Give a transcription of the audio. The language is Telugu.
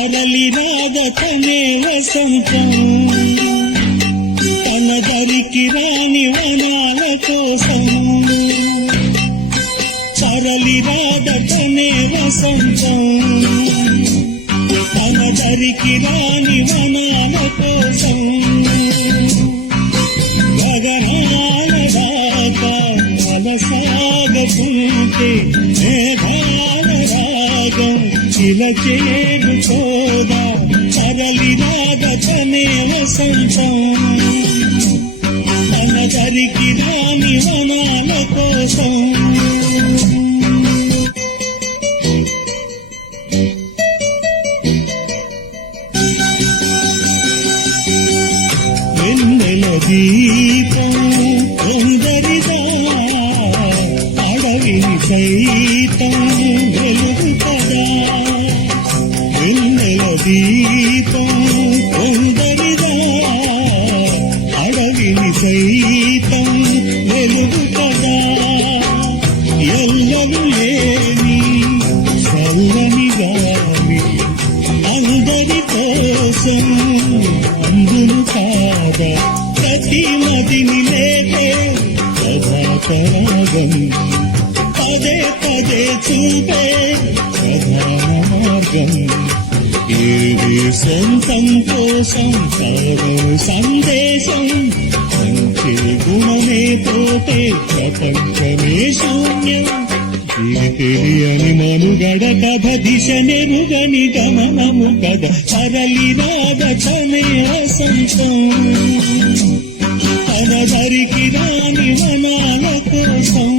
తరలి రాగతనే వసంతం తన దరికి రాని వనాల కోసం తరలి రాగతనే వసంతం తన దరికి రాని వనాల కోసం గగనాల దాకా అలసాగతుంటే మేఘాల రాగం ఇలా చేరుకోదా తరలి రాగతనే వసంతం తన దరికి రాని వనాల కోసం వెన్నెల దీపం కొందరిదా అడవిని సైతం వెలుగు కదా వెన్నెల దీపం కొందరిదా అడవిని సైతం వెలుగు కదా ఎల్లలు లేని చల్లని గాలి అందరి కోసం అందును కాదా ప్రతి మదిని లేదే కథాపరాగం పదే పదే చూపే ప్రధాన మార్గం ఏది సొంతం కోసం కాదో సందేశం మంచి గుణమే పోతే ప్రపంచమే శూన్యం తెలియని మనుగడ కథ దిశ నెరుగని గమనము కథ తరలి రాగతనే వసంతం తన దరికి రాని వనాల కోసం